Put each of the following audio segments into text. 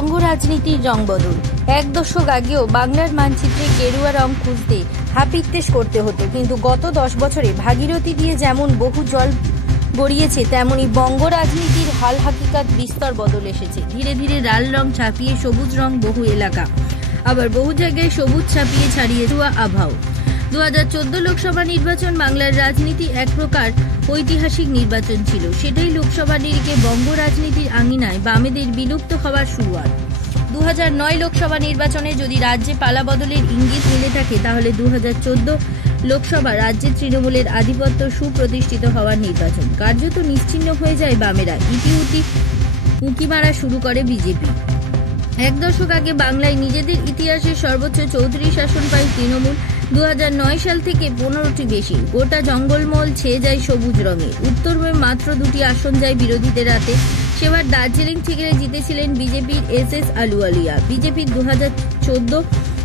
বঙ্গ রাজনীতির রং বদল। এক দশক আগেও বাংলার মানচিত্রে গেরুয়া রং খুঁজতে হাপিত্যেশ করতে হতো, কিন্তু গত 10 বছরে ভাগীরথী দিয়ে যেমন বহু জল গড়িয়েছে, তেমনি বঙ্গ রাজনীতির হাল হাকিকাত বিস্তর বদল এসেছে। ধীরে ধীরে লাল রং ছাপিয়ে সবুজ রং বহু এলাকা, আবার বহু জায়গায় সবুজ ছাপিয়ে ছাড়িয়ে দেওয়া আবহাওয়া। 2014 লোকসভা নির্বাচন বাংলার রাজনীতি এক প্রকার ঐতিহাসিক নির্বাচন ছিল। সেটাই লোকসভা নিরিখে বঙ্গ রাজনীতির আঙিনায় বামেদের বিলুপ্ত হওয়ার শুরুয়াত। 2009 লোকসভা নির্বাচনে যদি রাজ্যে পালা বদলের ইঙ্গিত মিলে থাকে, তাহলে 2014 লোকসভা রাজ্যে তৃণমূলের আধিপত্য সুপ্রতিষ্ঠিত হওয়ার নির্বাচন। কার্যত নিশ্চিহ্ন হয়ে যায় বামেরা, ইতিউতি উঁকি মারা শুরু করে বিজেপি। এক দশক আগে বাংলায় নিজেদের ইতিহাসের সর্বোচ্চ 34 আসন পায় তৃণমূল। 2009 সাল থেকে 15টি বেশি। গোটা জঙ্গলমহল ছেয়ে যায় সবুজ রঙে। উত্তরবঙ্গে মাত্র 2টি আসন যায় বিরোধীদের হাতে। সেবার দার্জিলিং থেকে জিতেছিলেন বিজেপির SS আলুওয়ালিয়া। বিজেপির 2014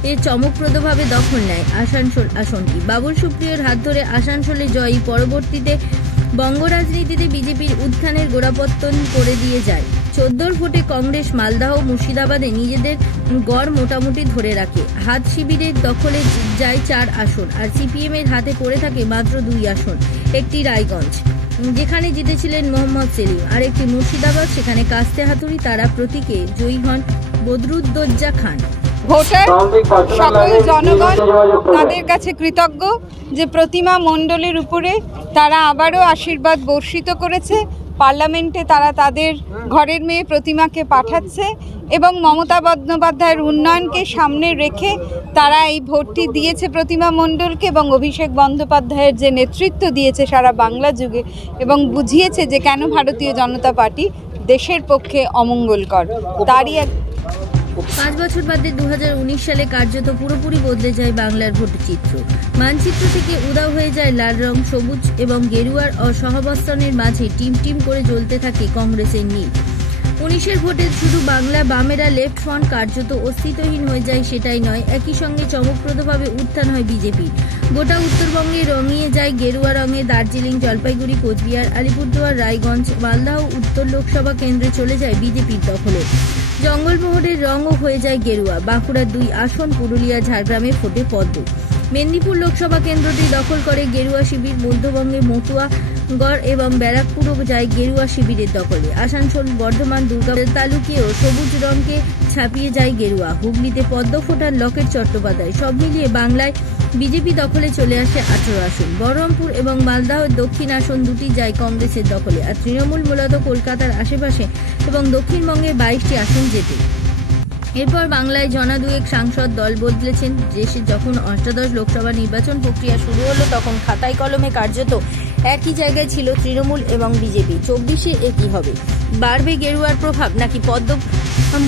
এর চমকপ্রদভাবে দখল নেয় আসানসোল আসনটি। বাবুল সুপ্রিয়র হাত ধরে আসানসোলে জয়ী। পরবর্তীতে বঙ্গ রাজনীতিতে বিজেপির উত্থানের গোড়াপত্তন করে দিয়ে যায়। 14 ভোটে কংগ্রেস মালদাহ মুর্শিদাবাদে নিজেদের গড় মোটামুটি ধরে রাখে। হাত শিবিরের দখলে যায় 4 আসন, আর CPM এর হাতে পড়ে থাকে মাত্র 2 আসন। একটি রায়গঞ্জ, যেখানে জিতেছিলেন মোহাম্মদ সেলিম, আর একটি মুর্শিদাবাদ, সেখানে কাস্তে হাতুড়ি তারা প্রতীকে জয়ী হন বদরুদ্দোজা খান। ভোটার সকল জনগণ তাদের কাছে কৃতজ্ঞ যে প্রতিমা মণ্ডলের উপরে তারা আবারও আশীর্বাদ বর্ষিত করেছে। পার্লামেন্টে তারা তাদের ঘরের মেয়ে প্রতিমাকে পাঠাচ্ছে এবং মমতা বন্দ্যোপাধ্যায়ের উন্নয়নকে সামনে রেখে তারা এই ভোটটি দিয়েছে প্রতিমা মণ্ডলকে, এবং অভিষেক বন্দ্যোপাধ্যায়ের যে নেতৃত্ব দিয়েছে সারা বাংলা যুগে এবং বুঝিয়েছে যে কেন ভারতীয় জনতা পার্টি দেশের পক্ষে অমঙ্গলকর, তারই এক 5 বছর বাদে 2019 সালে কার্যত পুরোপুরি বদলে যায় বাংলার ভোটের চিত্র। মানচিত্র থেকে উধাও হয়ে যায় লাল রং, সবুজ এবং গেরুয়ার সহাবস্থানের মাঝে টিম টিম করে জ্বলতে থাকে কংগ্রেসের নীল। 19-এর ভোটে শুধু বাংলা বামেরা লেফট ফ্রন্ট কার্যত অস্তিত্বহীন হয়ে যায়, সেটাই নয়, একই সঙ্গে চমকপ্রদভাবে উত্থান হয় বিজেপি। গোটা উত্তরবঙ্গে রঙিয়ে যায় গেরুয়া রঙে। দার্জিলিং, জলপাইগুড়ি, কোচবিহার, আলিপুরদুয়ার, রায়গঞ্জ, মালদাহ উত্তর লোকসভা কেন্দ্রে চলে যায় বিজেপির দখলে। জঙ্গলমহলের রঙও হয়ে যায় গেরুয়া। বাঁকুড়ার 2 আসন, পুরুলিয়া, ঝাড়গ্রামে ফোটে পদ্ম। মেদিনীপুর লোকসভা কেন্দ্রটি দখল করে গেরুয়া শিবির। মধ্যবঙ্গে মতুয়াগড় এবং ব্যারাকপুরও যায় গেরুয়া শিবিরের দখলে। আসানসোল, বর্ধমান, দুর্গাপুর তালুকেও সবুজ রঙকে ছাপিয়ে যায় গেরুয়া। হুগলিতে পদ্ম ফোটার লকেট চট্টোপাধ্যায়। সব মিলিয়ে বাংলায় বিজেপি দখলে চলে আসে 18 আসন। বহরমপুর এবং মালদাহের দক্ষিণ আসন দুটি যায় কংগ্রেসের দখলে, আর তৃণমূল মূলত কলকাতার আশেপাশে এবং দক্ষিণবঙ্গে 22টি আসন জেতে। এরপর বাংলায় জনা দুয়েক সাংসদ দল বদলেছেন। দেশে যখন অষ্টাদশ লোকসভা নির্বাচন প্রক্রিয়া শুরু হলো, তখন খাতায় কলমে কার্যত একই জায়গায় ছিল তৃণমূল এবং বিজেপি। 24-এ একই হবে। বাড়বে গেরুয়ার প্রভাব, নাকি পদ্ম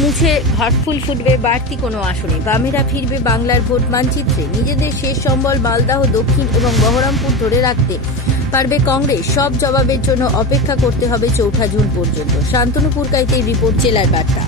মুছে ঘাটফুল ফুটবে বাড়তি কোনো আসনে? বামেরা ফিরবে বাংলার ভোট মানচিত্রে। নিজেদের শেষ সম্বল মালদাহ, দক্ষিণ এবং বহরমপুর ধরে রাখতে পারবে কংগ্রেস। সব জবাবের জন্য অপেক্ষা করতে হবে 4 জুন পর্যন্ত। শান্তনু পুরকাইতের রিপোর্ট, জেলার বার্তা।